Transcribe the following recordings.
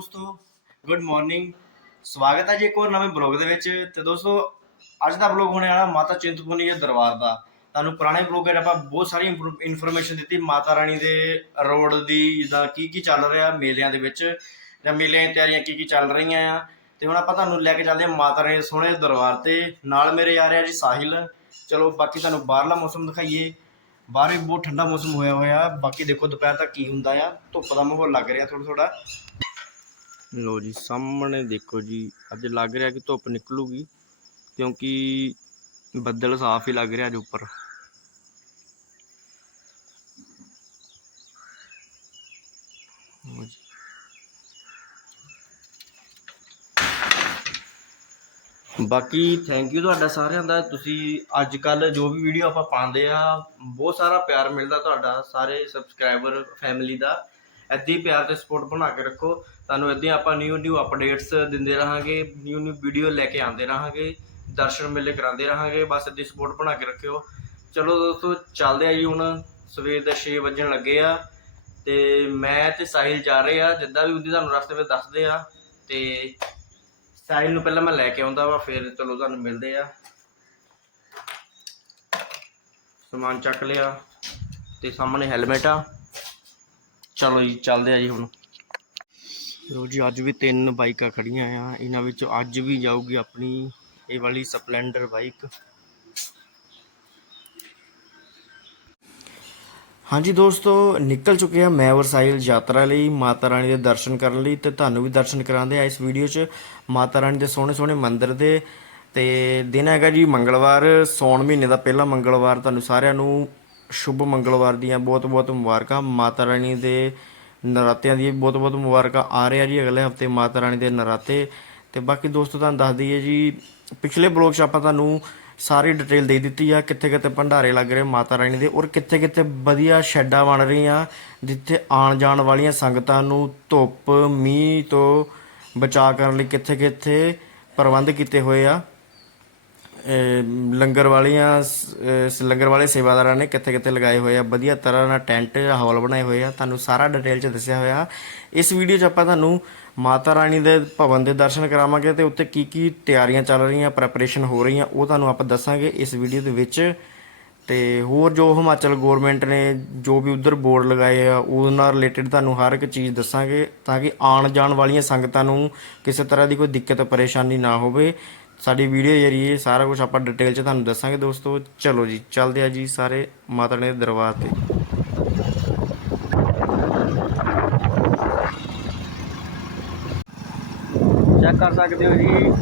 ਦੋਸਤੋ good morning ਸਵਾਗਤ ਹੈ ਜੀ ਇੱਕ ਹੋਰ ਨਵੇਂ ਬਲੌਗ ਦੇ ਵਿੱਚ। ਤੇ ਦੋਸਤੋ, ਅੱਜ ਦਾ ਬਲੌਗ ਹੋਣੇ ਵਾਲਾ ਮਾਤਾ ਚਿੰਤਪੁਰਨੀ ਦੇ ਦਰਬਾਰ ਦਾ। ਤੁਹਾਨੂੰ ਪੁਰਾਣੇ ਬਲੌਗ ਵਿੱਚ ਆਪਾਂ ਬਹੁਤ ਸਾਰੀ ਇਨਫੋਰਮੇਸ਼ਨ ਦਿੱਤੀ। ਮਾਤਾ ਰਾਣੀ ਦੇ ਰੋਡ ਦੀ ਜਿੱਦਾਂ ਕੀ ਕੀ ਚੱਲ ਰਿਹਾ ਮੇਲਿਆਂ ਦੇ ਵਿੱਚ। ਜਾਂ ਮੇਲਿਆਂ ਦੀਆਂ ਤਿਆਰੀਆਂ ਕੀ ਕੀ ਚੱਲ ਰਹੀਆਂ ਆ। ਤੇ ਹੁਣ ਆਪਾਂ ਤੁਹਾਨੂੰ ਲੈ ਕੇ ਚੱਲਦੇ ਹਾਂ ਮਾਤਾ ਰਾਣੀ ਦੇ ਸੋਹਣੇ ਦਰਬਾਰ ਤੇ। ਨਾਲ ਮੇਰੇ ਆ ਰਿਹਾ ਜੀ ਸਾਹਿਲ। ਚਲੋ, ਬਾਕੀ ਤੁਹਾਨੂੰ ਬਾਹਰਲਾ ਮੌਸਮ ਦਿਖਾਈਏ। ਬਾਹਰ ਵੀ ਬਹੁਤ ਠੰਡਾ ਮੌਸਮ ਹੋਇਆ ਹੋਇਆ। ਬਾਕੀ ਦੇਖੋ ਦੁਪਹਿਰ ਤੱਕ ਕੀ ਹੁੰਦਾ ਆ। ਧੁੱਪ ਦਾ ਮਾਹੌਲ ਲੱਗ ਰਿਹਾ ਥੋੜਾ ਥੋੜਾ ਲੋ ਜੀ, ਸਾਹਮਣੇ ਦੇਖੋ ਜੀ, ਅੱਜ ਲੱਗ ਰਿਹਾ ਕਿ ਧੁੱਪ ਨਿਕਲੂਗੀ, ਕਿਉਂਕਿ ਬੱਦਲ ਸਾਫ਼ ਹੀ ਲੱਗ ਰਿਹਾ ਅੱਜ ਉੱਪਰ। ਬਾਕੀ ਥੈਂਕ ਯੂ ਤੁਹਾਡਾ ਸਾਰਿਆਂ ਦਾ। ਤੁਸੀਂ ਅੱਜ ਕੱਲ ਜੋ ਵੀ ਵੀਡੀਓ ਆਪਾਂ ਪਾਉਂਦੇ ਆ, ਬਹੁਤ ਸਾਰਾ ਪਿਆਰ ਮਿਲਦਾ ਤੁਹਾਡਾ, ਸਾਰੇ ਸਬਸਕ੍ਰਾਈਬਰ ਫੈਮਿਲੀ ਦਾ। ਏਦਾਂ ਹੀ ਪਿਆਰ ਤੇ ਸਪੋਰਟ ਬਣਾ ਕੇ ਰੱਖੋ। ਤੁਹਾਨੂੰ ਏਦਾਂ ਆਪਾਂ ਨਿਊ ਨਿਊ ਅਪਡੇਟਸ ਦਿੰਦੇ ਰਹਾਂਗੇ ਨਿਊ ਨਿਊ ਵੀਡੀਓ ਲੈ ਕੇ ਆਉਂਦੇ ਰਹਾਂਗੇ, ਦਰਸ਼ਨ ਮੇਲੇ ਕਰਾਉਂਦੇ ਰਹਾਂਗੇ, ਬਸ ਏਦਾਂ ਸਪੋਰਟ ਬਣਾ ਕੇ ਰੱਖਿਓ। ਚਲੋ ਦੋਸਤੋ, ਚੱਲਦੇ ਆ ਜੀ ਹੁਣ, ਸਵੇਰ ਦੇ 6 ਵਜਣ ਲੱਗੇ ਆ ਤੇ ਮੈਂ ਤੇ ਸਾਹਿਲ ਜਾ ਰਹੇ ਆ, ਜਿੱਦਾਂ ਵੀ ਉਹਦੀ ਤੁਹਾਨੂੰ ਰਸਤੇ ਵਿੱਚ ਦੱਸਦੇ ਆ ਤੇ ਸਾਹਿਲ ਨੂੰ ਪਹਿਲਾਂ ਮੈਂ ਲੈ ਕੇ ਆਉਂਦਾ ਵਾ, ਫਿਰ ਚਲੋ ਤੁਹਾਨੂੰ ਮਿਲਦੇ ਆ। ਸਮਾਨ ਚੱਕ ਲਿਆ ਤੇ ਸਾਹਮਣੇ ਹੈਲਮਟ ਆ। ਚਲੋ ਜੀ, ਚੱਲਦੇ ਆ ਜੀ ਹੁਣ। ਲੋ ਜੀ, ਅੱਜ ਵੀ ਤਿੰਨ ਬਾਈਕਾਂ ਖੜੀਆਂ ਆ। ਇਹਨਾਂ ਵਿੱਚੋਂ ਅੱਜ ਵੀ ਜਾਊਗੀ ਆਪਣੀ ਇਹ ਵਾਲੀ ਸਪਲੈਂਡਰ ਬਾਈਕ। ਹਾਂਜੀ ਦੋਸਤੋ, ਨਿਕਲ ਚੁੱਕੇ ਆ ਮੈਂ ਵਰਸਾਈਲ ਯਾਤਰਾ ਲਈ ਮਾਤਾ ਰਾਣੀ ਦੇ ਦਰਸ਼ਨ ਕਰਨ ਲਈ ਤੇ ਤੁਹਾਨੂੰ ਵੀ ਦਰਸ਼ਨ ਕਰਾਉਂਦੇ ਆ ਇਸ ਵੀਡੀਓ 'ਚ ਮਾਤਾ ਰਾਣੀ ਦੇ ਸੋਹਣੇ ਸੋਹਣੇ ਮੰਦਿਰ ਦੇ। ਤੇ ਦਿਨ ਹੈਗਾ ਜੀ ਮੰਗਲਵਾਰ, ਸੌਣ ਮਹੀਨੇ ਦਾ ਪਹਿਲਾ ਮੰਗਲਵਾਰ। ਤੁਹਾਨੂੰ ਸਾਰਿਆਂ ਨੂੰ ਸ਼ੁਭ ਮੰਗਲਵਾਰ ਦੀਆਂ ਬਹੁਤ ਬਹੁਤ ਮੁਬਾਰਕਾਂ। ਮਾਤਾ ਰਾਣੀ ਦੇ ਨਰਾਤਿਆਂ ਦੀ ਬਹੁਤ ਬਹੁਤ ਮੁਬਾਰਕਾਂ। ਆ ਰਿਹਾ ਜੀ ਅਗਲੇ ਹਫ਼ਤੇ ਮਾਤਾ ਰਾਣੀ ਦੇ ਨਰਾਤੇ। ਤੇ ਬਾਕੀ ਦੋਸਤੋ, ਤੁਹਾਨੂੰ ਦੱਸ ਦਈਏ ਜੀ, ਪਿਛਲੇ ਬਲੌਗ 'ਚ ਆਪਾਂ ਤੁਹਾਨੂੰ ਸਾਰੀ ਡਿਟੇਲ ਦੇ ਦਿੱਤੀ ਆ, ਕਿੱਥੇ ਕਿੱਥੇ ਭੰਡਾਰੇ ਲੱਗ ਰਹੇ ਮਾਤਾ ਰਾਣੀ ਦੇ ਔਰ ਕਿੱਥੇ ਕਿੱਥੇ ਵਧੀਆ ਸ਼ੈੱਡਾਂ ਬਣ ਰਹੀਆਂ, ਜਿੱਥੇ ਆਉਣ ਜਾਣ ਵਾਲੀਆਂ ਸੰਗਤਾਂ ਨੂੰ ਧੁੱਪ, ਮੀਂਹ ਤੋਂ ਬਚਾ ਕਰਨ ਲਈ ਕਿੱਥੇ ਕਿੱਥੇ ਪ੍ਰਬੰਧ ਕੀਤੇ ਹੋਏ ਆ। ਲੰਗਰ ਵਾਲੀਆਂ ਸ- ਲੰਗਰ ਵਾਲੇ ਸੇਵਾਦਾਰਾਂ ਨੇ ਕਿੱਥੇ ਕਿੱਥੇ ਲਗਾਏ ਹੋਏ ਆ, ਵਧੀਆ ਤਰ੍ਹਾਂ ਨਾਲ ਟੈਂਟ, ਹਾਲ ਬਣਾਏ ਹੋਏ ਆ। ਤੁਹਾਨੂੰ ਸਾਰਾ ਡਿਟੇਲ ਚ ਦੱਸਿਆ ਹੋਇਆ। ਇਸ ਵੀਡੀਓ 'ਚ ਆਪਾਂ ਤੁਹਾਨੂੰ ਮਾਤਾ ਰਾਣੀ ਦੇ ਭਵਨ ਦੇ ਦਰਸ਼ਨ ਕਰਾਵਾਂਗੇ ਤੇ ਉੱਤੇ ਕੀ ਕੀ ਤਿਆਰੀਆਂ ਚੱਲ ਰਹੀਆਂ ਪ੍ਰੈਪਰੇਸ਼ਨ ਹੋ ਰਹੀਆਂ, ਉਹ ਤੁਹਾਨੂੰ ਆਪਾਂ ਦੱਸਾਂਗੇ ਇਸ ਵੀਡੀਓ ਦੇ ਵਿੱਚ। ਤੇ ਹੋਰ ਜੋ ਹਿਮਾਚਲ ਗਵਰਨਮੈਂਟ ਨੇ ਜੋ ਵੀ ਉਧਰ ਬੋਰਡ ਲਗਾਏ ਆ ਉਹਦੇ ਨਾਲ ਰਿਲੇਟਡ ਤੁਹਾਨੂੰ ਹਰ ਇੱਕ ਚੀਜ਼ ਦੱਸਾਂਗੇ ਤਾਂ ਕਿ ਆਉਣ ਜਾਣ ਵਾਲੀਆਂ ਸੰਗਤਾਂ ਨੂੰ ਕਿਸੇ ਤਰ੍ਹਾਂ ਦੀ ਕੋਈ ਦਿੱਕਤ, ਪਰੇਸ਼ਾਨੀ ਨਾ ਹੋਵੇ। ਸਾਡੀ ਵੀਡੀਓ ਜਰੀਏ ਸਾਰਾ ਕੁਝ ਆਪਾਂ ਡਿਟੇਲ 'ਚ ਤੁਹਾਨੂੰ ਦੱਸਾਂਗੇ ਦੋਸਤੋ। ਚਲੋ ਜੀ, ਚੱਲਦੇ ਆ ਜੀ ਸਾਰੇ ਮਾਤਾ ਰਾਣੀ ਦੇ ਦਰਬਾਰ ਤੇ। ਚੈੱਕ ਕਰ ਸਕਦੇ ਹੋ ਜੀ।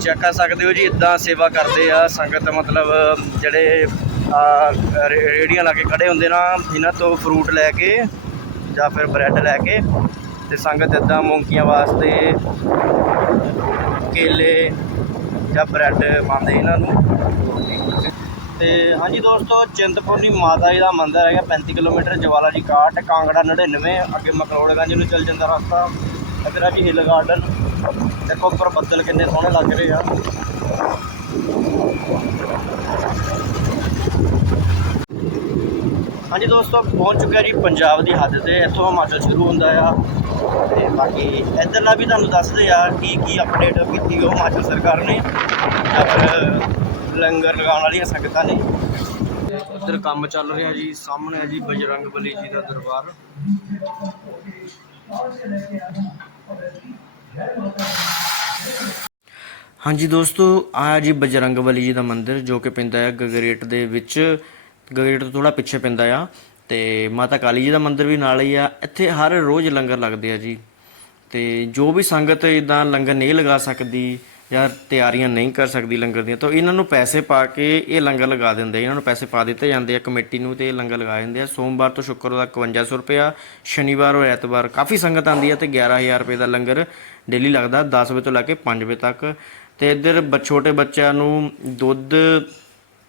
ਚੈੱਕ ਕਰ ਸਕਦੇ ਹੋ ਜੀ, ਇਦਾਂ ਸੇਵਾ ਕਰਦੇ ਆ। ਸੰਗਤ ਮਤਲਬ, ਜਿਹੜੇ, ਆ ਰੇੜੀਆਂ ਲਾ ਕੇ ਖੜੇ ਹੁੰਦੇ ਨਾ, ਇਹਨਾਂ ਤੋਂ ਫਰੂਟ ਲੈ ਕੇ ਜਾਂ ਫਿਰ ਬ੍ਰੈਡ ਲੈ ਕੇ ਤੇ ਸੰਗਤ ਇਦਾਂ ਮੌਂਕੀਆਂ ਵਾਸਤੇ ਕੇਲੇ ਜਾਂ ਬ੍ਰੈਡ ਪਾਉਂਦੇ ਇਹਨਾਂ ਨੂੰ। ਤੇ ਹਾਂਜੀ ਦੋਸਤੋ, ਚਿੰਤਪੁਰਨੀ ਮਾਤਾ ਜੀ ਦਾ ਮੰਦਿਰ ਹੈਗਾ 35 ਕਿਲੋਮੀਟਰ ਜਵਾਲਾ ਜੀ ਕਾਟ ਕਾਂਗੜਾ 99 ਅੱਗੇ ਮਕਰੋੜਗੰਜ ਨੂੰ ਚੱਲ ਜਾਂਦਾ ਰਸਤਾ, ਇੱਧਰ ਆ ਜੀ ਹਿੱਲ ਗਾਰਡਨ। ਦੇਖੋ ਉੱਪਰ ਬੱਦਲ ਕਿੰਨੇ ਸੋਹਣੇ ਲੱਗ ਰਹੇ ਆ। ਹਾਂਜੀ ਦੋਸਤੋ, ਪਹੁੰਚ ਚੁੱਕਿਆ ਜੀ ਪੰਜਾਬ ਦੀ ਹੱਦ ਤੇ, ਇੱਥੋਂ ਹਿਮਾਚਲ ਸ਼ੁਰੂ ਹੁੰਦਾ ਆ। ਤੇ ਬਾਕੀ ਇੱਧਰਲਾ ਵੀ ਤੁਹਾਨੂੰ ਦੱਸਦੇ ਆ ਕੀ ਕੀ ਅਪਡੇਟ ਕੀਤੀ ਉਹ ਹਿਮਾਚਲ ਸਰਕਾਰ ਨੇ। ਜਾਂ ਫਿਰ ਲੰਗਰ ਲਗਾਉਣ ਵਾਲੀਆਂ ਸੰਗਤਾਂ ਨੇ। ਇੱਧਰ ਕੰਮ ਚੱਲ ਰਿਹਾ ਜੀ, ਸਾਹਮਣੇ ਆ ਜੀ ਬਜਰੰਗ ਬਲੀ ਜੀ ਦਾ ਦਰਬਾਰ। ਹਾਂਜੀ ਦੋਸਤੋ ਆ ਜੀ ਬਜਰੰਗ ਬਲੀ ਜੀ ਦਾ ਮੰਦਿਰ, ਜੋ ਕਿ ਪੈਂਦਾ ਹੈ ਗਗਰੇਟ ਦੇ ਵਿੱਚ। ਗਗਰੇਟ ਤੋਂ ਥੋੜਾ ਪਿੱਛੇ ਪੈਂਦਾ ਆ। ਤੇ ਮਾਤਾ ਕਾਲੀ ਜੀ ਦਾ ਮੰਦਿਰ ਵੀ ਨਾਲ ਹੀ ਆ। ਇੱਥੇ ਹਰ ਰੋਜ਼ ਲੰਗਰ ਲੱਗਦੇ ਆ ਜੀ। ਤੇ ਜੋ ਵੀ ਸੰਗਤ ਇਦਾਂ ਲੰਗਰ ਨਹੀਂ ਲਗਾ ਸਕਦੀ ਜਾਂ ਤਿਆਰੀਆਂ ਨਹੀਂ ਕਰ ਸਕਦੀ ਲੰਗਰ ਦੀਆਂ, ਤਾਂ ਇਹਨਾਂ ਨੂੰ ਪੈਸੇ ਪਾ ਕੇ ਇਹ ਲੰਗਰ ਲਗਾ ਦਿੰਦੇ ਇਹਨਾਂ ਨੂੰ ਪੈਸੇ ਪਾ ਦਿੱਤੇ ਜਾਂਦੇ ਆ, ਕਮੇਟੀ ਨੂੰ ਤੇ ਇਹ ਲੰਗਰ ਲਗਾ ਦਿੰਦੇ ਆ। ਸੋਮਵਾਰ ਤੋਂ ਸ਼ੁੱਕਰਵਾਰ ਤੱਕ 5100 ਰੁਪਇਆ, ਸ਼ਨੀਵਾਰ ਔਰ ਐਤਵਾਰ ਕਾਫੀ ਸੰਗਤ ਆਉਂਦੀ ਹੈ ਤੇ 11000 ਰੁਪਏ ਦਾ ਲੰਗਰ ਡੇਲੀ ਲੱਗਦਾ 10 ਵਜੇ ਤੋਂ ਲੈ ਕੇ 5 ਵਜੇ ਤੱਕ। ਤੇ ਇੱਧਰ ਬ- ਛੋਟੇ ਬੱਚਿਆਂ ਨੂੰ ਦੁੱਧ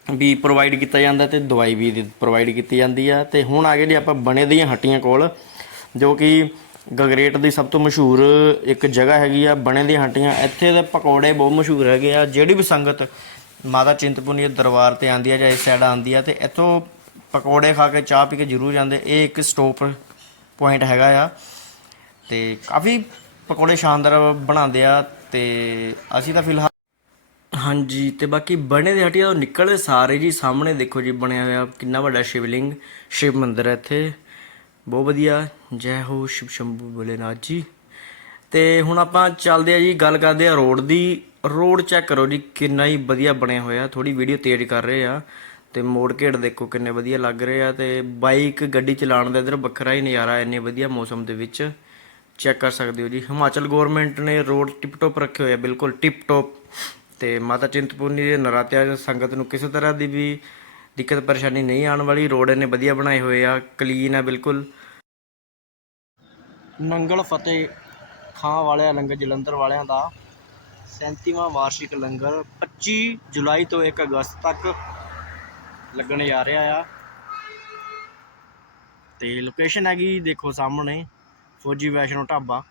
ਵੀ ਪ੍ਰੋਵਾਈਡ ਕੀਤਾ ਜਾਂਦਾ ਤੇ ਦਵਾਈ ਵੀ ਪ੍ਰੋਵਾਈਡ ਕੀਤੀ ਜਾਂਦੀ ਆ। ਤੇ ਹੁਣ ਆ ਗਏ ਜੀ ਆਪਾਂ ਬਣੇ ਦੀਆਂ ਹੱਟੀਆਂ ਕੋਲ, ਜੋ ਕਿ ਗਗਰੇਟ ਦੀ ਸਭ ਤੋਂ ਮਸ਼ਹੂਰ ਇੱਕ ਜਗ੍ਹਾ ਹੈਗੀ ਆ, ਬਣੇ ਦੀਆਂ ਹੱਟੀਆਂ। ਇੱਥੇ ਦੇ ਪਕੌੜੇ ਬਹੁਤ ਮਸ਼ਹੂਰ ਹੈਗੇ ਆ। ਜਿਹੜੀ ਵੀ ਸੰਗਤ ਮਾਤਾ ਚਿੰਤਪੁਰਨੀ ਦੇ ਦਰਬਾਰ ਤੇ ਆਂਦੀ ਆ ਜਾਂ ਇਸ ਸਾਈਡ ਆਂਦੀ ਆ, ਤੇ ਇੱਥੋਂ ਪਕੌੜੇ ਖਾ ਕੇ ਚਾਹ ਪੀ ਕੇ ਜ਼ਰੂਰ ਜਾਂਦੇ। ਇਹ ਇੱਕ ਸਟੋਪ ਪੁਆਇੰਟ ਹੈਗਾ ਆ। ਤੇ ਕਾਫੀ ਪਕੌੜੇ ਸ਼ਾਨਦਾਰ ਬਣਾਉਂਦੇ ਆ ਤੇ ਅਸੀਂ ਤਾਂ ਫਿਲਹਾਲ ਹਾਂਜੀ, ਤੇ ਬਾਕੀ ਬਣੇ ਦੇ ਹਟੀਆਂ ਤੋਂ ਨਿਕਲਦੇ ਸਾਰੇ ਜੀ, ਸਾਹਮਣੇ ਦੇਖੋ ਜੀ ਬਣਿਆ ਹੋਇਆ ਕਿੰਨਾ ਵੱਡਾ ਸ਼ਿਵਲਿੰਗ, ਸ਼ਿਵ ਮੰਦਿਰ ਹੈ ਇੱਥੇ। ਬਹੁਤ ਵਧੀਆ। ਜੈ ਹੋ ਸ਼ਿਵ ਸ਼ੰਭੂ ਭੋਲੇਨਾਥ ਜੀ। ਤੇ ਹੁਣ ਆਪਾਂ ਚੱਲਦੇ ਆ ਜੀ, ਗੱਲ ਕਰਦੇ ਆ ਰੋਡ ਦੀ। ਰੋਡ ਚੈੱਕ ਕਰੋ ਜੀ, ਕਿੰਨਾ ਹੀ ਵਧੀਆ ਬਣਿਆ ਹੋਇਆ। ਥੋੜੀ ਵੀਡੀਓ ਤੇਜ਼ ਕਰ ਰਹੇ ਆ। ਤੇ ਮੋੜ ਘੇੜ ਦੇਖੋ ਕਿੰਨੇ ਵਧੀਆ ਲੱਗ ਰਹੇ ਆ। ਤੇ ਬਾਈਕ ਗੱਡੀ ਚਲਾਉਣ ਦਾ ਇਧਰ ਵੱਖਰਾ ਹੀ ਨਜ਼ਾਰਾ, ਇੰਨੇ ਵਧੀਆ ਮੌਸਮ ਦੇ ਵਿੱਚ। ਚੈੱਕ ਕਰ ਸਕਦੇ ਹੋ ਜੀ। ਹਿਮਾਚਲ ਗਵਰਨਮੈਂਟ ਨੇ ਰੋਡ ਟਿਪ ਟੋਪ ਰੱਖੇ ਹੋਏ ਆ, ਬਿਲਕੁਲ ਟਿਪ ਟੋਪ ਤੇ ਮਾਤਾ ਚਿੰਤਪੁਰਨੀ ਦੇ ਨਰਾਤਿਆਂ 'ਚ ਸੰਗਤ ਨੂੰ ਕਿਸੇ ਤਰ੍ਹਾਂ ਦੀ ਵੀ ਦਿੱਕਤ ਪਰੇਸ਼ਾਨੀ ਨਹੀਂ ਆਉਣ ਵਾਲੀ, ਰੋਡ ਇਹਨੇ ਵਧੀਆ ਬਣਾਏ ਹੋਏ ਆ ਕਲੀਨ ਆ ਬਿਲਕੁਲ। ਨੰਗਲ ਫਤਿਹ ਖਾਂ ਵਾਲਿਆਂ ਲੰਗਰ, ਜਲੰਧਰ ਵਾਲਿਆਂ ਦਾ 37ਵਾਂ ਵਾਰਸ਼ਿਕ ਲੰਗਰ 25 ਜੁਲਾਈ ਤੋਂ 1 ਅਗਸਤ ਤੱਕ ਲੱਗਣ ਜਾ ਰਿਹਾ ਆ। ਤੇ ਲੋਕੇਸ਼ਨ ਹੈਗੀ ਦੇਖੋ ਸਾਹਮਣੇ, ਫੌਜੀ ਵੈਸ਼ਨੋ ਢਾਬਾ।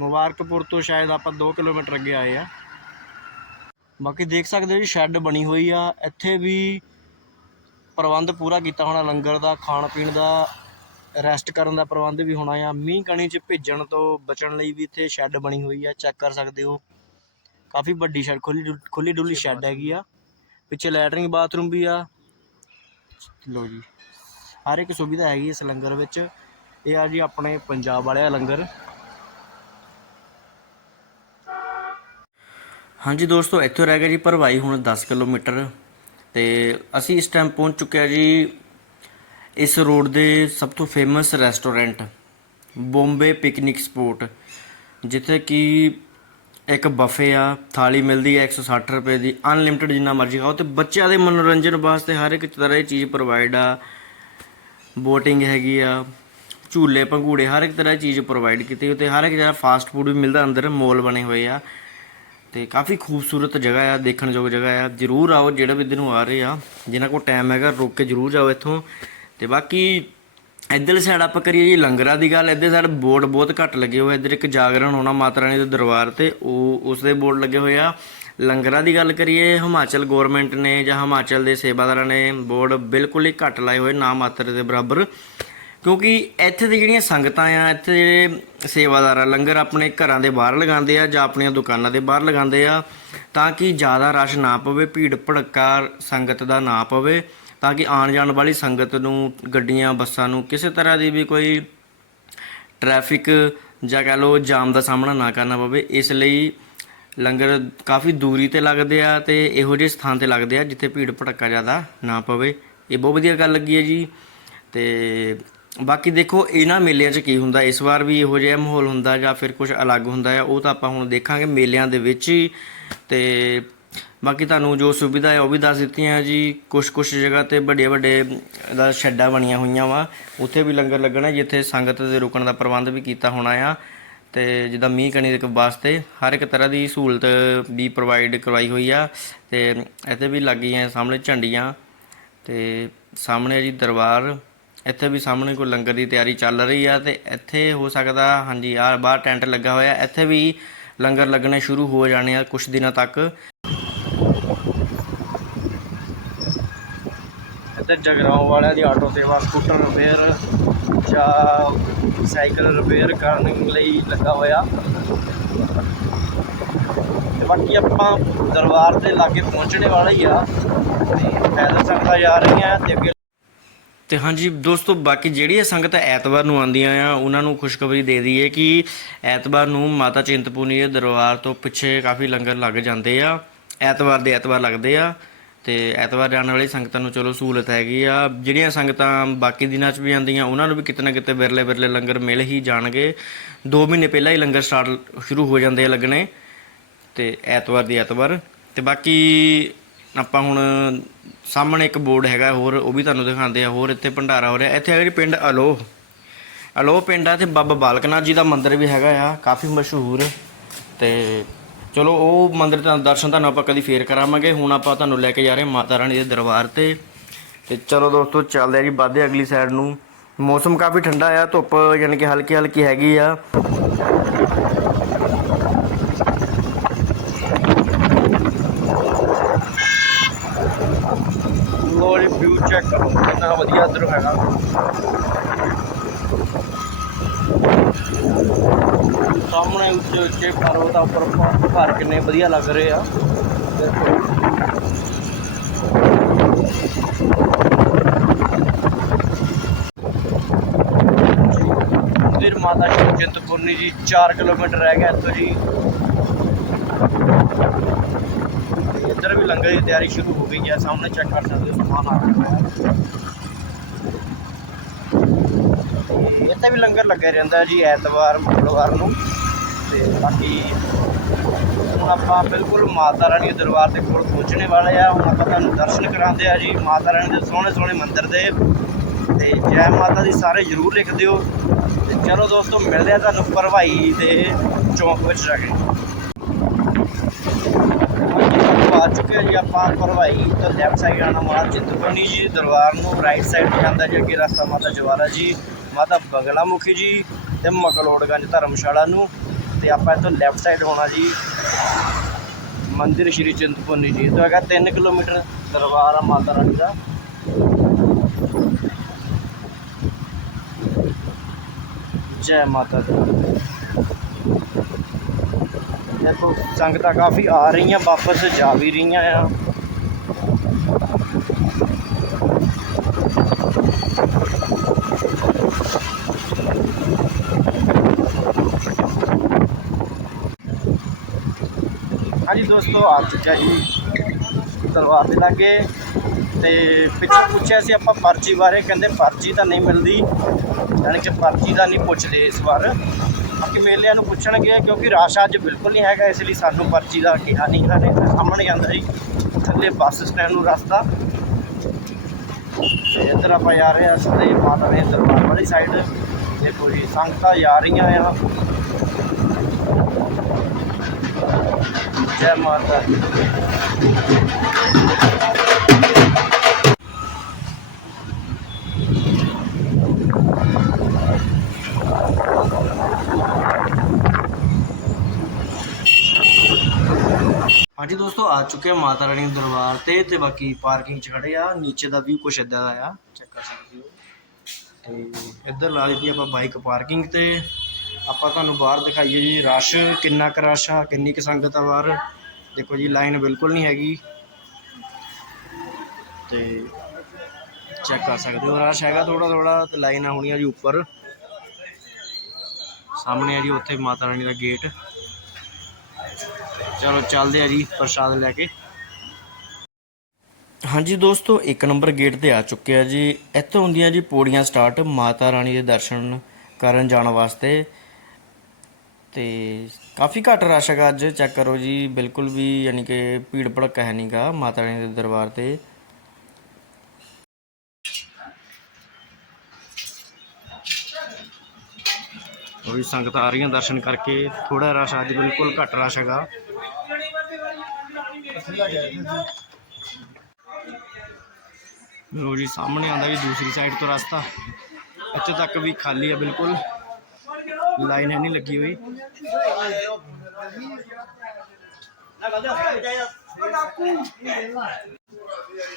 ਮੁਬਾਰਕਪੁਰ ਤੋਂ ਸ਼ਾਇਦ ਆਪਾਂ 2 ਕਿਲੋਮੀਟਰ ਅੱਗੇ ਆਏ ਆ। ਬਾਕੀ ਦੇਖ ਸਕਦੇ ਹੋ ਜੀ ਸ਼ੈੱਡ ਬਣੀ ਹੋਈ ਆ। ਇੱਥੇ ਵੀ ਪ੍ਰਬੰਧ ਪੂਰਾ ਕੀਤਾ ਹੋਣਾ ਲੰਗਰ ਦਾ ਖਾਣ ਪੀਣ ਦਾ ਰੈਸਟ ਕਰਨ ਦਾ ਪ੍ਰਬੰਧ ਵੀ ਹੋਣਾ ਆ। ਮੀਂਹ ਕਣੀ 'ਚ ਭਿੱਜਣ ਤੋਂ ਬਚਣ ਲਈ ਵੀ ਇੱਥੇ ਸ਼ੈੱਡ ਬਣੀ ਹੋਈ ਆ ਚੈੱਕ ਕਰ ਸਕਦੇ ਹੋ। ਕਾਫੀ ਵੱਡੀ ਸ਼ੈੱਡ ਖੁੱਲੀ ਖੁੱਲੀ ਡੁੱਲੀ ਸ਼ੈੱਡ ਹੈਗੀ ਆ। ਪਿੱਛੇ ਲੈਟਰਿੰਗ ਬਾਥਰੂਮ ਵੀ ਆ। ਲੋ ਜੀ। ਹਰ ਇੱਕ ਸੁਵਿਧਾ ਹੈਗੀ ਇਸ ਲੰਗਰ ਵਿੱਚ। ਇਹ ਆ ਜੀ ਆਪਣੇ ਪੰਜਾਬ ਵਾਲਿਆ ਲੰਗਰ। ਹਾਂਜੀ ਦੋਸਤੋ, ਇੱਥੋਂ ਰਹਿ ਗਿਆ ਜੀ ਭਰਵਾਈ, ਹੁਣ 10 ਕਿਲੋਮੀਟਰ। ਤੇ ਅਸੀਂ ਇਸ ਟਾਈਮ ਪਹੁੰਚ ਚੁੱਕਿਆ ਜੀ ਇਸ ਰੋਡ ਦੇ ਸਭ ਤੋਂ famous restaurant Bombay picnic spot ਜਿੱਥੇ ਕਿ ਇੱਕ ਬਫੇ ਆ, ਥਾਲੀ ਮਿਲਦੀ ਹੈ 160 ਰੁਪਏ ਦੀ ਅਨਲਿਮਿਟਿਡ ਜਿੰਨਾ ਮਰਜ਼ੀ ਖਾਓ, ਤੇ ਬੱਚਿਆਂ ਦੇ ਮਨੋਰੰਜਨ ਵਾਸਤੇ ਹਰ ਇੱਕ ਤਰ੍ਹਾਂ ਦੀ ਚੀਜ਼ ਪ੍ਰੋਵਾਈਡ ਆ। ਬੋਟਿੰਗ ਹੈਗੀ ਆ, ਝੂਲੇ ਪੰਘੂੜੇ ਹਰ ਇੱਕ ਤਰ੍ਹਾਂ ਦੀ ਚੀਜ਼ ਪ੍ਰੋਵਾਈਡ ਕੀਤੀ ਹੋਈ ਤੇ ਹਰ ਇੱਕ ਜਗ੍ਹਾ ਫਾਸਟ ਫੂਡ ਵੀ ਮਿਲਦਾ ਅੰਦਰ ਮੋਲ ਬਣੇ ਹੋਏ ਆ। ਤੇ ਕਾਫੀ ਖੂਬਸੂਰਤ ਜਗ੍ਹਾ ਆ, ਦੇਖਣ ਯੋਗ ਜਗ੍ਹਾ ਆ। ਜਰੂਰ ਆਓ, ਜਿਹੜਾ ਵੀ ਇੱਧਰ ਨੂੰ ਆ ਰਹੇ ਆ, ਜਿਨ੍ਹਾਂ ਕੋਲ ਟਾਈਮ ਹੈਗਾ, ਰੁਕ ਕੇ ਜਰੂਰ ਜਾਓ ਇੱਥੋਂ। ਤੇ ਬਾਕੀ ਇੱਧਰ ਸਾਈਡ ਆਪਾਂ ਕਰੀਏ ਜੀ, ਲੰਗਰਾਂ ਦੀ ਗੱਲ, ਇੱਧਰ ਸਾਈਡ ਬੋਰਡ ਬਹੁਤ ਘੱਟ ਲੱਗੇ ਹੋਏ ਇੱਧਰ ਇੱਕ ਜਾਗਰਣ ਹੋਣਾ ਮਾਤਾ ਰਾਣੀ ਦੇ ਦਰਬਾਰ ਤੇ, ਉਹ, ਉਸ ਦੇ ਬੋਰਡ ਲੱਗੇ ਹੋਏ ਆ। ਲੰਗਰਾਂ ਦੀ ਗੱਲ ਕਰੀਏ, ਹਿਮਾਚਲ ਗਵਰਨਮੈਂਟ ਨੇ ਜਾਂ ਹਿਮਾਚਲ ਦੇ ਸੇਵਾਦਾਰਾਂ ਨੇ ਬੋਰਡ ਬਿਲਕੁਲ ਹੀ ਘੱਟ ਲਾਏ ਹੋਏ, ਨਾ ਮਾਤਰ ਦੇ ਬਰਾਬਰ। ਕਿਉਂਕਿ ਇੱਥੇ ਦੀ ਜਿਹੜੀਆਂ ਸੰਗਤਾਂ ਆ, ਇੱਥੇ ਜਿਹੜੇ ਸੇਵਾਦਾਰ ਆ, ਲੰਗਰ ਆਪਣੇ ਘਰਾਂ ਦੇ ਬਾਹਰ ਲਗਾਉਂਦੇ ਆ ਜਾਂ ਆਪਣੀਆਂ ਦੁਕਾਨਾਂ ਦੇ ਬਾਹਰ ਲਗਾਉਂਦੇ ਆ ਤਾਂ ਕਿ ਜ਼ਿਆਦਾ ਰਸ਼ ਨਾ ਪਵੇ, ਭੀੜ ਭੜੱਕਾ ਸੰਗਤ ਦਾ ਨਾ ਪਵੇ, ਤਾਂ ਕਿ ਆਉਣ ਜਾਣ ਵਾਲੀ ਸੰਗਤ ਨੂੰ, ਗੱਡੀਆਂ, ਬੱਸਾਂ ਨੂੰ ਕਿਸੇ ਤਰ੍ਹਾਂ ਦੀ ਵੀ ਕੋਈ ਟ੍ਰੈਫਿਕ ਜਾਂ ਕਹ ਲਓ ਜਾਮ ਦਾ ਸਾਹਮਣਾ ਨਾ ਕਰਨਾ ਪਵੇ। ਇਸ ਲਈ ਲੰਗਰ ਕਾਫੀ ਦੂਰੀ ਤੇ ਲੱਗਦੇ ਆ ਤੇ ਇਹੋ ਜਿਹੇ ਸਥਾਨ ਤੇ ਲੱਗਦੇ ਆ ਜਿੱਥੇ ਭੀੜ ਭੜੱਕਾ ਜ਼ਿਆਦਾ ਨਾ ਪਵੇ। ਇਹ ਬਹੁਤ ਵਧੀਆ ਗੱਲ ਲੱਗੀ ਹੈ ਜੀ ਤੇ ਬਾਕੀ ਦੇਖੋ ਇਹਨਾਂ ਮੇਲਿਆਂ 'ਚ ਕੀ ਹੁੰਦਾ? ਇਸ ਵਾਰ ਵੀ ਇਹੋ ਜਿਹਾ ਮਾਹੌਲ ਹੁੰਦਾ ਜਾਂ ਫਿਰ ਕੁਝ ਅਲੱਗ ਹੁੰਦਾ ਆ? ਉਹ ਤਾਂ ਆਪਾਂ ਹੁਣ ਦੇਖਾਂਗੇ ਮੇਲਿਆਂ ਦੇ ਵਿੱਚ ਹੀ। ਤੇ ਬਾਕੀ ਤੁਹਾਨੂੰ ਜੋ ਸੁਵਿਧਾ ਹੈ ਉਹ ਵੀ ਦੱਸ ਦਿੱਤੀਆਂ ਜੀ। ਕੁਝ ਕੁਝ ਜਗ੍ਹਾ ਤੇ ਵੱਡੇ ਵੱਡੇ ਦਾ ਸ਼ੈੱਡਾਂ ਬਣੀਆਂ ਹੋਈਆਂ ਵਾ। ਉੱਥੇ ਵੀ ਲੰਗਰ ਲੱਗਣਾ ਜਿੱਥੇ ਸੰਗਤ ਦੇ ਰੁਕਣ ਦਾ ਪ੍ਰਬੰਧ ਵੀ ਕੀਤਾ ਹੋਣਾ ਆ। ਤੇ ਜਿੱਦਾਂ ਮੀਂਹ ਕਣੀ ਦੇ ਵਾਸਤੇ ਹਰ ਇੱਕ ਤਰ੍ਹਾਂ ਦੀ ਸਹੂਲਤ ਵੀ ਪ੍ਰੋਵਾਈਡ ਕਰਵਾਈ ਹੋਈ ਆ। ਤੇ ਇੱਥੇ ਵੀ ਲੱਗੀਆਂ ਸਾਹਮਣੇ ਝੰਡੀਆਂ। ਤੇ ਸਾਹਮਣੇ ਜੀ ਦਰਬਾਰ। ਇੱਥੇ ਵੀ ਸਾਹਮਣੇ ਕੋਈ ਲੰਗਰ ਦੀ ਤਿਆਰੀ ਚੱਲ ਰਹੀ ਆ ਤੇ ਇੱਥੇ ਹੋ ਸਕਦਾ, ਹਾਂਜੀ, ਆ ਬਾਹਰ ਟੈਂਟ ਲੱਗਾ ਹੋਇਆ, ਇੱਥੇ ਵੀ ਲੰਗਰ ਲੱਗਣੇ ਸ਼ੁਰੂ ਹੋ ਜਾਣੇ ਆ ਕੁਝ ਦਿਨਾਂ ਤੱਕ। ਇੱਥੇ ਜਗਰਾਉਂ ਵਾਲਿਆਂ ਦੀ ਆਟੋ ਸੇਵਾ ਸਕੂਟਰ ਰਿਪੇਅਰ ਜਾਂ ਸਾਈਕਲ ਰਿਪੇਅਰ ਕਰਨ ਲਈ ਲੱਗਾ ਹੋਇਆ। ਤੇ ਬਾਕੀ ਆਪਾਂ ਦਰਬਾਰ ਦੇ ਲਾਗੇ ਪਹੁੰਚਣੇ ਵਾਲੇ ਹੀ ਆ। ਤੇ ਪੈਦਲ ਸੰਗਤਾਂ ਜਾ ਰਹੀਆਂ ਤੇ ਅੱਗੇ ਤੇ ਹਾਂਜੀ ਦੋਸਤੋ, ਬਾਕੀ ਜਿਹੜੀਆਂ ਸੰਗਤ ਐਤਵਾਰ ਨੂੰ ਆਉਂਦੀਆਂ ਆ, ਉਹਨਾਂ ਨੂੰ ਖੁਸ਼ਖਬਰੀ ਦੇ ਦਈਏ ਕਿ ਐਤਵਾਰ ਨੂੰ ਮਾਤਾ ਚਿੰਤਪੂਰਨੀ ਦੇ ਦਰਬਾਰ ਤੋਂ ਪਿੱਛੇ ਕਾਫੀ ਲੰਗਰ ਲੱਗ ਜਾਂਦੇ ਆ। ਐਤਵਾਰ ਦੇ ਐਤਵਾਰ ਲੱਗਦੇ ਆ ਤੇ ਐਤਵਾਰ ਜਾਣ ਵਾਲੀ ਸੰਗਤਾਂ ਨੂੰ ਚਲੋ ਸਹੂਲਤ ਹੈਗੀ ਆ। ਜਿਹੜੀਆਂ ਸੰਗਤਾਂ ਬਾਕੀ ਦਿਨਾਂ 'ਚ ਵੀ ਆਉਂਦੀਆਂ, ਉਹਨਾਂ ਨੂੰ ਵੀ ਕਿਤੇ ਨਾ ਕਿਤੇ ਵਿਰਲੇ ਵਿਰਲੇ ਲੰਗਰ ਮਿਲ ਹੀ ਜਾਣਗੇ। 2 ਮਹੀਨੇ ਪਹਿਲਾਂ ਹੀ ਲੰਗਰ ਸਟਾਰਟ ਸ਼ੁਰੂ ਹੋ ਜਾਂਦੇ ਆ ਲੱਗਣੇ ਤੇ ਐਤਵਾਰ ਦੀ ਐਤਵਾਰ। ਤੇ ਬਾਕੀ ਆਪਾਂ ਹੁਣ ਸਾਹਮਣੇ ਇੱਕ ਬੋਰਡ ਹੈਗਾ, ਹੋਰ ਉਹ ਵੀ ਤੁਹਾਨੂੰ ਦਿਖਾਉਂਦੇ ਆ, ਹੋਰ ਇੱਥੇ ਭੰਡਾਰਾ ਹੋ ਰਿਹਾ। ਇੱਥੇ ਹੈਗਾ ਜੀ ਪਿੰਡ ਅਲੋ ਅਲੋ ਪਿੰਡ ਆ ਤੇ ਬਾਬਾ ਬਾਲਕਨਾਥ ਜੀ ਦਾ ਮੰਦਿਰ ਵੀ ਹੈਗਾ ਆ, ਕਾਫੀ ਮਸ਼ਹੂਰ। ਤੇ ਚਲੋ, ਉਹ ਮੰਦਿਰ ਦਾ ਦਰਸ਼ਨ ਤੁਹਾਨੂੰ ਆਪਾਂ ਕਦੀ ਫੇਰ ਕਰਾਵਾਂਗੇ। ਹੁਣ ਆਪਾਂ ਤੁਹਾਨੂੰ ਲੈ ਕੇ ਜਾ ਰਹੇ ਮਾਤਾ ਰਾਣੀ ਦੇ ਦਰਬਾਰ ਤੇ। ਤੇ ਚਲੋ ਦੋਸਤੋ, ਚੱਲਦੇ ਆ ਜੀ ਵੱਧਦੇ ਅਗਲੀ ਸਾਈਡ ਨੂੰ। ਮੌਸਮ ਕਾਫੀ ਠੰਡਾ ਆ, ਧੁੱਪ ਯਾਨੀ ਕਿ ਹਲਕੀ ਹਲਕੀ ਹੈਗੀ ਆ ਲੋ ਜੀ ਵਿਊ ਚੈੱਕ ਕਰੋ ਕਿੰਨਾ ਵਧੀਆ ਇੱਧਰ ਹੈਗਾ। ਸਾਹਮਣੇ ਉੱਚੇ ਉੱਚੇ ਪਰਵਤ ਉੱਪਰ ਪ- ਘਰ ਕਿੰਨੇ ਵਧੀਆ ਲੱਗ ਰਹੇ ਆ। ਫਿਰ ਮਾਤਾ ਜੀ ਚਿੰਤਪੁਰਨੀ ਜੀ 4 ਕਿਲੋਮੀਟਰ ਰਹਿ ਗਿਆ ਇੱਥੋਂ ਜੀ। ਇੱਧਰ ਵੀ ਲੰਗਰ ਦੀ ਤਿਆਰੀ ਸ਼ੁਰੂ ਹੋ ਗਈ ਹੈ, ਸਾਹਮਣੇ ਚੈੱਕ ਕਰ ਸਕਦੇ ਹੋ, ਸਮਾਨ ਆ ਰਿਹਾ ਹੈ। ਇੱਥੇ ਵੀ ਲੰਗਰ ਲੱਗਿਆ ਰਹਿੰਦਾ ਜੀ ਐਤਵਾਰ, ਮੰਗਲਵਾਰ ਨੂੰ। ਤੇ ਬਾਕੀ ਹੁਣ ਆਪਾਂ ਬਿਲਕੁਲ ਮਾਤਾ ਰਾਣੀ ਦੇ ਦਰਬਾਰ ਦੇ ਕੋਲ ਪਹੁੰਚਣੇ ਵਾਲੇ ਆ। ਹੁਣ ਆਪਾਂ ਤੁਹਾਨੂੰ ਦਰਸ਼ਨ ਕਰਾਉਂਦੇ ਆ ਜੀ ਮਾਤਾ ਰਾਣੀ ਦੇ ਸੋਹਣੇ ਸੋਹਣੇ ਮੰਦਿਰ ਦੇ। ਤੇ ਜੈ ਮਾਤਾ ਦੀ ਸਾਰੇ ਜਰੂਰ ਲਿਖ ਦਿਓ। ਤੇ ਚਲੋ ਦੋਸਤੋ, ਮਿਲਦੇ ਆ ਤੁਹਾਨੂੰ ਭਰਵਾਈ ਦੇ ਚੌਂਕ ਵਿੱਚ ਜਾ ਕੇ। ਆ ਚੁੱਕੇ ਹਾਂ ਜੀ ਆਪਾਂ ਭਰਵਾਈ ਤੋਂ ਲੈਫਟ ਸਾਈਡ ਆਣਾ ਮਾਤਾ ਚਿੰਤਪੁਰਨੀ ਜੀ ਦਰਬਾਰ ਨੂੰ ਰਾਈਟ ਸਾਈਡ ਜਾਂਦਾ ਜੀ ਅੱਗੇ ਰਸਤਾ ਮਾਤਾ ਜਵਾਰਾ ਜੀ। ਮਾਤਾ ਬਗਲਾ ਮੁਖੀ ਜੀ ਤੇ ਮਕਲੋੜਗੰਜ ਧਰਮਸ਼ਾਲਾ ਨੂੰ ਤੇ ਆਪਾਂ ਇੱਥੋਂ ਲੈਫਟ ਸਾਈਡ ਹੋਣਾ ਜੀ। ਮੰਦਿਰ ਸ਼੍ਰੀ ਚਿੰਤਪੁਰਨੀ ਜੀ। ਤੋਂ ਹੈਗਾ 3 ਕਿਲੋਮੀਟਰ ਦਰਬਾਰ ਆ ਮਾਤਾ ਰਾਣੀ ਦਾ। ਜੈ ਮਾਤਾ ਦੀ। ਦੇਖੋ ਸੰਗਤਾਂ ਕਾਫੀ ਆ ਰਹੀਆਂ, ਵਾਪਸ ਜਾ ਵੀ ਰਹੀਆਂ ਆ। ਦੋਸਤੋ ਆ ਚੁੱਕਿਆ ਜੀ। ਦਰਬਾਰ ਦੇ ਲਾਗੇ। ਤੇ ਪਿੱਛੇ ਪੁੱਛਿਆ ਸੀ ਆਪਾਂ ਪਰਚੀ ਬਾਰੇ, ਕਹਿੰਦੇ ਪਰਚੀ ਤਾਂ ਨਹੀਂ ਮਿਲਦੀ। ਯਾਨੀ ਕਿ ਪਰਚੀ ਦਾ ਨਹੀਂ ਪੁੱਛਦੇ ਇਸ ਵਾਰ। ਬਾਕੀ ਮੇਲਿਆਂ ਨੂੰ ਪੁੱਛਣਗੇ, ਕਿਉਂਕਿ ਰਾਸ਼ ਅੱਜ ਬਿਲਕੁਲ ਨਹੀਂ ਹੈਗਾ, ਇਸ ਲਈ ਸਾਨੂੰ ਪਰਚੀ ਦਾ ਕਿਹਾ ਨਹੀਂ ਇਹਨਾਂ ਸਾਹਮਣੇ ਜਾਂਦਾ ਜੀ। ਥੱਲੇ ਬੱਸ ਸਟੈਂਡ ਨੂੰ ਰਸਤਾ। ਤੇ ਇੱਧਰ ਆਪਾਂ ਜਾ ਰਹੇ ਹਾਂ ਸਿੱਧੇ ਮਾਤਾ ਦੇ ਦਰਬਾਰ ਵਾਲੀ ਸਾਈਡ ਦੇਖੋ ਕੋਈ ਸੰਗਤਾਂ ਜਾ ਰਹੀਆਂ ਆ। ਜੈ ਮਾਤਾ ਹਾਂਜੀ ਦੋਸਤੋ, ਆ ਚੁੱਕੇ ਹਾਂ ਮਾਤਾ ਰਾਣੀ ਦੇ ਦਰਬਾਰ ਤੇ ਤੇ ਬਾਕੀ ਪਾਰਕਿੰਗ 'ਚ ਖੜੇ ਆ। ਨੀਚੇ ਦਾ ਵਿਊ ਕੁਛ ਇਦਾਂ ਦਾ ਆ। ਚੈੱਕ ਕਰ ਸਕਦੇ ਹੋ। ਤੇ ਇੱਧਰ ਲਾ ਦਿੱਤੀ ਆਪਾਂ ਬਾਈਕ ਪਾਰਕਿੰਗ ਤੇ। ਆਪਾਂ ਤੁਹਾਨੂੰ ਬਾਹਰ ਦਿਖਾਈਏ ਜੀ, ਰਸ਼, ਕਿੰਨਾ ਕੁ ਰਸ਼ ਆ, ਕਿੰਨੀ ਕੁ ਸੰਗਤ ਆ ਬਾਹਰ। ਦੇਖੋ ਜੀ, ਲਾਈਨ ਬਿਲਕੁਲ ਨਹੀਂ ਹੈਗੀ। ਤੇ ਚੈੱਕ ਕਰ ਸਕਦੇ ਹੋ, ਰਸ਼ ਹੈਗਾ ਥੋੜਾ ਥੋੜਾ ਤੇ ਲਾਈਨਾਂ ਹੋਣੀਆਂ ਜੀ ਉੱਪਰ। ਸਾਹਮਣੇ ਆ ਜੀ ਉੱਥੇ ਮਾਤਾ ਰਾਣੀ ਦਾ ਗੇਟ ਚਲੋ, ਚੱਲਦੇ ਆ ਜੀ, ਪ੍ਰਸ਼ਾਦ ਲੈ ਕੇ। ਹਾਂਜੀ ਦੋਸਤੋ, ਇੱਕ ਨੰਬਰ ਗੇਟ ਤੇ ਆ ਚੁੱਕੇ ਆ ਜੀ। ਇੱਥੋਂ ਹੁੰਦੀਆਂ ਜੀ ਪੌੜੀਆਂ ਸਟਾਰਟ ਮਾਤਾ ਰਾਣੀ ਦੇ ਦਰਸ਼ਨ ਕਰਨ ਜਾਣ ਵਾਸਤੇ। ਤੇ ਕਾਫੀ ਘੱਟ ਰਸ਼ ਹੈਗਾ ਅੱਜ ਚੈੱਕ ਕਰੋ ਜੀ ਬਿਲਕੁਲ ਵੀ ਯਾਨੀ ਕਿ ਭੀੜ ਭੜਕਾ ਹੈ ਨਹੀਂਗਾ ਮਾਤਾ ਰਾਣੀ ਦੇ ਦਰਬਾਰ ਤੇ ਉਹ ਵੀ ਸੰਗਤ ਆ ਰਹੀਆਂ ਦਰਸ਼ਨ ਕਰਕੇ ਥੋੜਾ ਰਸ਼ ਅੱਜ ਬਿਲਕੁਲ ਘੱਟ ਰਸ਼ ਹੈਗਾ ਲੋ ਜੀ ਸਾਹਮਣੇ ਆਉਂਦਾ ਜੀ ਦੂਸਰੀ ਸਾਈਡ ਤੋਂ ਰਸਤਾ ਇੱਥੇ ਤੱਕ ਵੀ ਖਾਲੀ ਹੈ ਬਿਲਕੁਲ ਲਾਈਨ ਹੈ ਨਹੀਂ ਲੱਗੀ ਹੋਈ।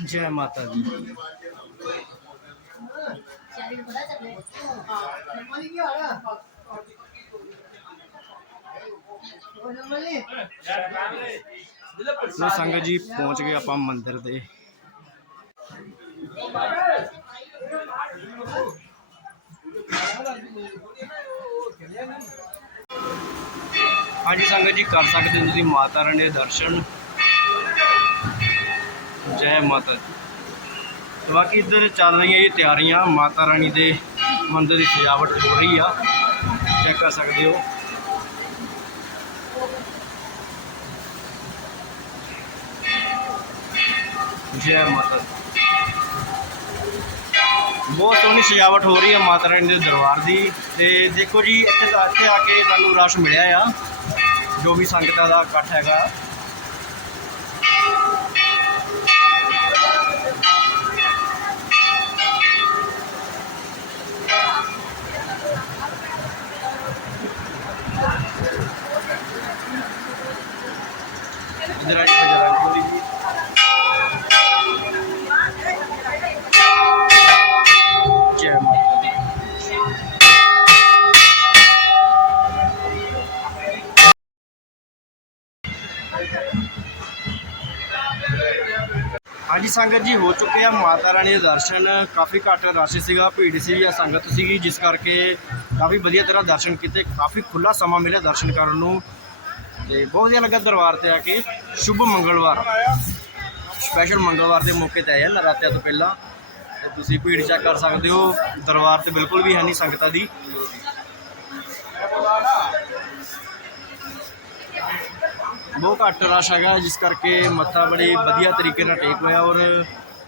ਜੈ ਮਾਤਾ ਦੀ। ਲੋ ਸੰਗਤ ਜੀ, ਪਹੁੰਚ ਗਏ ਆਪਾਂ ਮੰਦਿਰ ਦੇ। ਹਾਂਜੀ ਸੰਗਤ ਜੀ, ਕਰ ਸਕਦੇ ਹੋ ਤੁਸੀਂ ਮਾਤਾ ਰਾਣੀ ਦੇ ਦਰਸ਼ਨ। ਜੈ ਮਾਤਾ ਦੀ। ਬਾਕੀ ਇੱਧਰ ਚੱਲ ਰਹੀਆਂ ਜੀ ਤਿਆਰੀਆਂ। ਮਾਤਾ ਰਾਣੀ ਦੇ ਮੰਦਿਰ ਦੀ ਸਜਾਵਟ ਹੋ ਰਹੀ ਆ। ਚੈੱਕ ਕਰ ਸਕਦੇ ਹੋ। ਜੈ ਮਾਤਾ ਦੀ। ਬਹੁਤ ਸੋਹਣੀ ਸਜਾਵਟ ਹੋ ਰਹੀ ਹੈ ਮਾਤਾ ਰਾਣੀ ਦੇ ਦਰਬਾਰ ਦੀ ਤੇ ਦੇਖੋ ਜੀ, ਇੱਥੇ ਤਾਂ ਇੱਥੇ ਆ ਕੇ ਸਾਨੂੰ ਰਸ਼ ਮਿਲਿਆ ਆ, ਜੋ ਵੀ ਸੰਗਤਾਂ ਦਾ ਇਕੱਠ ਹੈਗਾ। ਸੰਗਤ ਜੀ ਹੋ ਚੁੱਕੇ ਆ, ਮਾਤਾ ਰਾਣੀ ਦੇ ਦਰਸ਼ਨ ਕਾਫੀ ਘੱਟ ਰਸ਼ ਸੀਗਾ, ਭੀੜ ਸੀ ਜਾਂ ਸੰਗਤ ਸੀਗੀ, ਜਿਸ ਕਰਕੇ ਕਾਫੀ ਵਧੀਆ ਤਰ੍ਹਾਂ ਦਰਸ਼ਨ ਕੀਤੇ, ਕਾਫੀ ਖੁੱਲਾ ਸਮਾਂ ਮਿਲਿਆ ਦਰਸ਼ਨ ਕਰਨ ਨੂੰ। ਤੇ ਬਹੁਤ ਵਧੀਆ ਲੱਗਾ ਦਰਬਾਰ ਤੇ ਆ ਕੇ, ਸ਼ੁਭ ਮੰਗਲਵਾਰ। ਸਪੈਸ਼ਲ ਮੰਗਲਵਾਰ ਦੇ ਮੌਕੇ ਤੇ ਆਇਆ ਨਰਾਤਿਆਂ ਤੋਂ ਪਹਿਲਾਂ। ਤੇ ਤੁਸੀਂ ਭੀੜ ਚੈੱਕ ਕਰ ਸਕਦੇ ਹੋ, ਦਰਬਾਰ ਤੇ ਬਿਲਕੁਲ ਵੀ ਹੈ ਨਹੀਂ ਸੰਗਤਾਂ ਦੀ। ਬਹੁਤ ਘੱਟ ਰਸ਼ ਹੈਗਾ, ਜਿਸ ਕਰਕੇ ਮੱਥਾ ਬੜੀ ਵਧੀਆ ਤਰੀਕੇ ਨਾਲ ਟੇਕ ਹੋਇਆ ਔਰ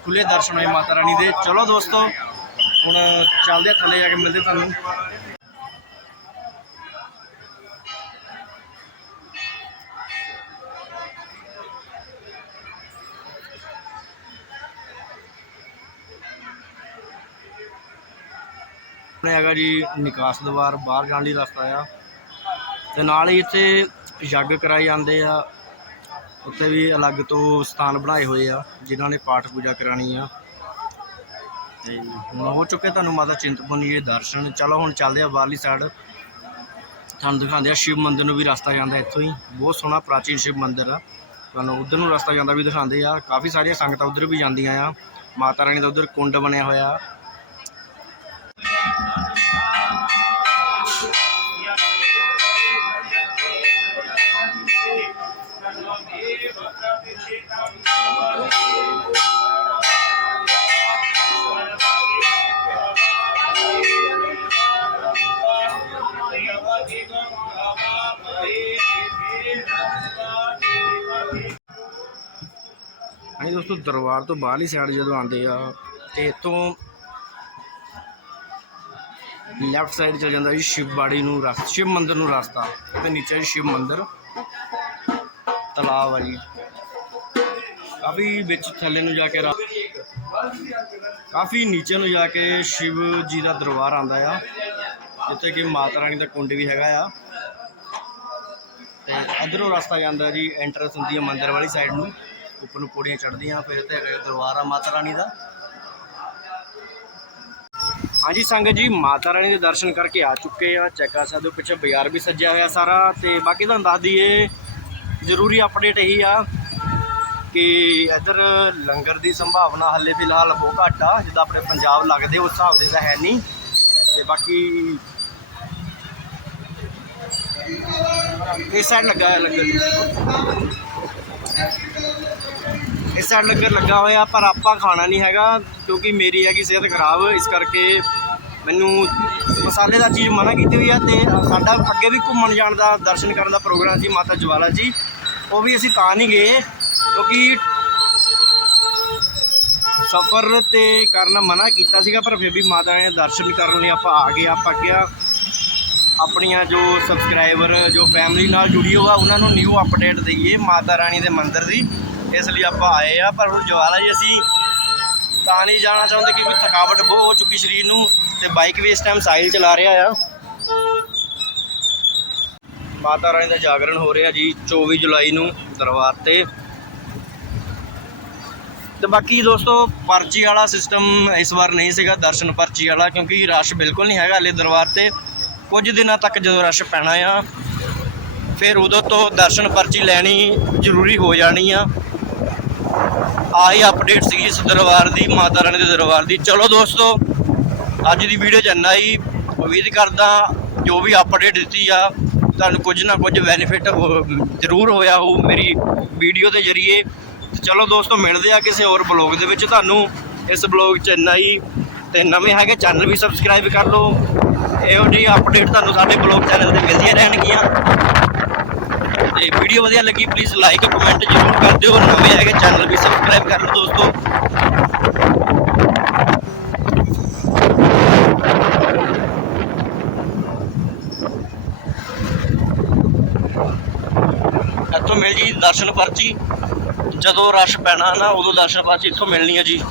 ਖੁੱਲੇ ਦਰਸ਼ਨ ਹੋਏ ਮਾਤਾ ਰਾਣੀ ਦੇ। ਚਲੋ ਦੋਸਤੋ, ਹੁਣ ਚੱਲਦੇ ਆ, ਥੱਲੇ ਜਾ ਕੇ ਮਿਲਦੇ ਤੁਹਾਨੂੰ। ਆਪਣੇ ਹੈਗਾ ਜੀ ਨਿਕਾਸ ਦਵਾਰ ਬਾਹਰ ਜਾਣ ਲਈ ਰਸਤਾ ਆ। ਤੇ ਨਾਲ ਹੀ ਇੱਥੇ ਯੱਗ ਕਰਾਏ ਜਾਂਦੇ ਆ। ਉੱਥੇ ਵੀ ਅਲੱਗ ਤੋਂ ਸਥਾਨ ਬਣਾਏ ਹੋਏ ਆ, ਜਿਨ੍ਹਾਂ ਨੇ ਪਾਠ ਪੂਜਾ ਕਰਾਣੀ ਆ। ਤੇ ਹੁਣ ਹੋ ਚੁੱਕੇ ਤੁਹਾਨੂੰ ਮਾਤਾ ਚਿੰਤਪੁਰਨੀ ਦੇ ਦਰਸ਼ਨ। ਚਲੋ ਹੁਣ ਚੱਲਦੇ ਆ ਬਾਹਰਲੀ ਸਾਈਡ ਤੁਹਾਨੂੰ ਦਿਖਾਉਂਦੇ ਆ ਸ਼ਿਵ ਮੰਦਿਰ ਨੂੰ ਵੀ ਰਸਤਾ ਜਾਂਦਾ ਇੱਥੋਂ ਹੀ। ਬਹੁਤ ਸੋਹਣਾ ਪ੍ਰਾਚੀਨ ਸ਼ਿਵ ਮੰਦਿਰ ਆ। ਤੁਹਾਨੂੰ ਉਧਰ ਨੂੰ ਰਸਤਾ ਜਾਂਦਾ ਵੀ ਦਿਖਾਉਂਦੇ ਆ। ਕਾਫੀ ਸਾਰੀਆਂ ਸੰਗਤਾਂ ਉਧਰ ਵੀ ਜਾਂਦੀਆਂ ਆ। ਮਾਤਾ ਰਾਣੀ ਦਾ ਉਧਰ ਕੁੰਡ ਬਣਿਆ ਹੋਇਆ। ਦਰਬਾਰ ਤੋਂ ਬਾਹਰਲੀ ਸਾਈਡ ਜਦੋਂ ਆਉਂਦੇ ਆ, ਤੇ ਇੱਥੋਂ ਲੈਫਟ ਸਾਈਡ ਚਲ ਜਾਂਦਾ ਜੀ ਸ਼ਿਵ ਬਾੜੀ ਨੂੰ ਰਸਤਾ ਸ਼ਿਵ ਮੰਦਿਰ ਨੂੰ ਰਸਤਾ, ਤੇ ਨੀਚੇ ਜੀ ਸ਼ਿਵ ਮੰਦਿਰ। ਤਲਾਬ ਆ ਜੀ। ਕਾਫੀ ਵਿੱਚ ਥੱਲੇ ਨੂੰ ਜਾ ਕੇ ਰਾ- ਕਾਫੀ ਨੀਚੇ ਨੂੰ ਜਾ ਕੇ ਸ਼ਿਵ ਜੀ ਦਾ ਦਰਬਾਰ ਆਂਦਾ ਆ, ਜਿੱਥੇ ਕਿ ਮਾਤਾ ਰਾਣੀ ਦਾ ਕੁੰਡ ਵੀ ਹੈਗਾ ਆ। ਤੇ ਅਧਰੋਂ ਰਸਤਾ ਜਾਂਦਾ ਜੀ ਐਂਟਰੈਂਸ ਹੁੰਦੀ ਹੈ ਮੰਦਿਰ ਵਾਲੀ ਸਾਈਡ ਨੂੰ। ਉੱਪਰ ਨੂੰ ਪੌੜੀਆਂ ਚੜ੍ਹਦੀਆਂ, ਫਿਰ ਤੇ ਹੈਗਾ ਦਰਬਾਰ ਆ ਮਾਤਾ ਰਾਣੀ ਦਾ। ਹਾਂਜੀ ਸੰਗਤ ਜੀ, ਮਾਤਾ ਰਾਣੀ ਦੇ ਦਰਸ਼ਨ ਕਰਕੇ ਆ ਚੁੱਕੇ ਆ। ਚੈੱਕਾ ਸਾਹਿਬ ਪਿੱਛੇ ਬਾਜ਼ਾਰ ਵੀ ਸੱਜਿਆ ਹੋਇਆ ਸਾਰਾ ਤੇ ਬਾਕੀ ਤੁਹਾਨੂੰ ਦੱਸ ਦਈਏ, ਜ਼ਰੂਰੀ ਅਪਡੇਟ ਇਹੀ ਆ ਕਿ ਇੱਧਰ ਲੰਗਰ ਦੀ ਸੰਭਾਵਨਾ ਹੱਲੇ ਫਿਲਹਾਲ ਬਹੁਤ ਘੱਟ ਆ, ਜਿੱਦਾਂ ਆਪਣੇ ਪੰਜਾਬ ਲੱਗਦੇ ਉਸ ਹਿਸਾਬ ਦੇ ਤਾਂ ਹੈ ਨਹੀਂ। ਤੇ ਬਾਕੀ ਇਸ ਸਾਈਡ ਲੱਗਾ ਹੋਇਆ ਲੰਗਰ। ਇਸ ਸਾਈਡ ਲੰਗਰ ਲੱਗਾ ਹੋਇਆ, ਪਰ ਆਪਾਂ ਖਾਣਾ ਨਹੀਂ ਹੈਗਾ, ਕਿਉਂਕਿ ਮੇਰੀ ਹੈਗੀ ਸਿਹਤ ਖਰਾਬ, ਇਸ ਕਰਕੇ ਮੈਨੂੰ ਮਸਾਲੇਦਾਰ ਚੀਜ਼ ਮਨਾ ਕੀਤੀ ਹੋਈ ਆ ਤੇ ਸਾਡਾ ਅੱਗੇ ਵੀ ਘੁੰਮਣ ਜਾਣ ਦਾ, ਦਰਸ਼ਨ ਕਰਨ ਦਾ ਪ੍ਰੋਗਰਾਮ ਸੀ ਮਾਤਾ ਜਵਾਲਾ ਜੀ। ਉਹ ਵੀ ਅਸੀਂ ਤਾਂ ਨਹੀਂ ਗਏ, ਕਿਉਂਕਿ ਸਫ਼ਰ ਤੇ ਕਰਨਾ ਮਨਾ ਕੀਤਾ ਸੀਗਾ, ਪਰ ਫਿਰ ਵੀ ਮਾਤਾ ਨੇ ਦਰਸ਼ਨ ਕਰਨ ਲਈ ਆਪਾਂ ਆ ਗਏ, ਆਪਾਂ ਕਿਹਾ ਆਪਣੀਆਂ ਜੋ ਸਬਸਕ੍ਰਾਈਬਰ, ਜੋ ਫੈਮਿਲੀ ਨਾਲ ਜੁੜੀ ਹੋਆ, ਉਹਨਾਂ ਨੂੰ ਨਿਊ ਅਪਡੇਟ ਦਈਏ, ਮਾਤਾ ਰਾਣੀ ਦੇ ਮੰਦਿਰ ਦੀ। ਇਸ ਲਈ ਆਪਾਂ ਆਏ ਆ, ਪਰ ਹੁਣ ਜਵਾਲਾ ਜੀ ਅਸੀਂ ਤਾਂ ਨਹੀਂ ਜਾਣਾ ਚਾਹੁੰਦੇ ਕਿਉਂਕਿ ਥਕਾਵਟ ਬਹੁਤ ਹੋ ਚੁੱਕੀ ਸਰੀਰ ਨੂੰ ਤੇ ਬਾਈਕ ਵੀ ਇਸ ਟਾਈਮ ਸਾਈਲ ਚਲਾ ਰਿਹਾ ਆ। ਮਾਤਾ ਰਾਣੀ ਦਾ ਜਾਗਰਣ ਹੋ ਰਿਹਾ ਜੀ 24 ਜੁਲਾਈ ਨੂੰ ਦਰਬਾਰ ਤੇ। ਤੇ ਬਾਕੀ ਦੋਸਤੋ, ਪਰਚੀ ਵਾਲਾ ਸਿਸਟਮ ਇਸ ਵਾਰ ਨਹੀਂ ਸੀਗਾ, ਦਰਸ਼ਨ ਪਰਚੀ ਵਾਲਾ, ਕਿਉਂਕਿ ਰਸ਼ ਬਿਲਕੁਲ ਨਹੀਂ ਹੈਗਾ ਹਲੇ ਦਰਬਾਰ ਤੇ। ਕੁਝ ਦਿਨਾਂ ਤੱਕ ਜਦੋਂ ਰਸ਼ ਪੈਣਾ ਆ, ਫਿਰ ਉਦੋਂ ਤੋਂ ਦਰਸ਼ਨ ਪਰਚੀ ਲੈਣੀ ਜ਼ਰੂਰੀ ਹੋ ਜਾਣੀ ਆ। ਆਹੀ ਅਪਡੇਟ ਸੀਗੀ ਇਸ ਦਰਬਾਰ ਦੀ, ਮਾਤਾ ਰਾਣੀ ਦੇ ਦਰਬਾਰ ਦੀ। ਚਲੋ ਦੋਸਤੋ, ਅੱਜ ਦੀ ਵੀਡੀਓ 'ਚ ਇੰਨਾ ਹੀ। ਉਮੀਦ ਕਰਦਾ ਜੋ ਵੀ ਅਪਡੇਟ ਦਿੱਤੀ ਆ, ਤੁਹਾਨੂੰ ਕੁਝ ਨਾ ਕੁਝ ਬੈਨੀਫਿਟ ਜ਼ਰੂਰ ਹੋਇਆ ਹੋਊ ਮੇਰੀ ਵੀਡੀਓ ਦੇ ਜ਼ਰੀਏ। ਚਲੋ ਦੋਸਤੋ, ਮਿਲਦੇ ਆ ਕਿਸੇ ਹੋਰ ਬਲੌਗ ਦੇ ਵਿੱਚ। ਤੁਹਾਨੂੰ ਇਸ ਬਲੌਗ 'ਚ ਇੰਨਾ ਹੀ। ਤੇ ਨਵੇਂ ਹੈਗੇ ਚੈਨਲ ਵੀ ਸਬਸਕ੍ਰਾਈਬ ਕਰ ਲਓ। ਇਹੋ ਜਿਹੀ ਅਪਡੇਟ ਤੁਹਾਨੂੰ ਸਾਡੇ ਬਲੌਗ ਚੈਨਲ ਤੇ ਮਿਲਦੀਆਂ ਰਹਿਣਗੀਆਂ। ਵੀਡੀਓ ਵਧੀਆ ਲੱਗੀ ਪਲੀਜ਼ ਲਾਈਕ ਕਮੈਂਟ ਜ਼ਰੂਰ ਕਰ ਦਿਓ ਨਵੇਂ ਹੈਗੇ ਚੈਨਲ ਵੀ ਸਬਸਕ੍ਰਾਈਬ ਕਰ ਲਓ ਦੋਸਤੋ। ਇੱਥੋਂ ਮਿਲ ਜੀ ਦਰਸ਼ਨ ਪਰਚੀ। ਜਦੋਂ ਰਸ਼ ਪੈਣਾ ਨਾ, ਉਦੋਂ ਦਰਸ਼ਨ ਪਰਚੀ ਇੱਥੋਂ ਮਿਲਣੀ ਹੈ ਜੀ।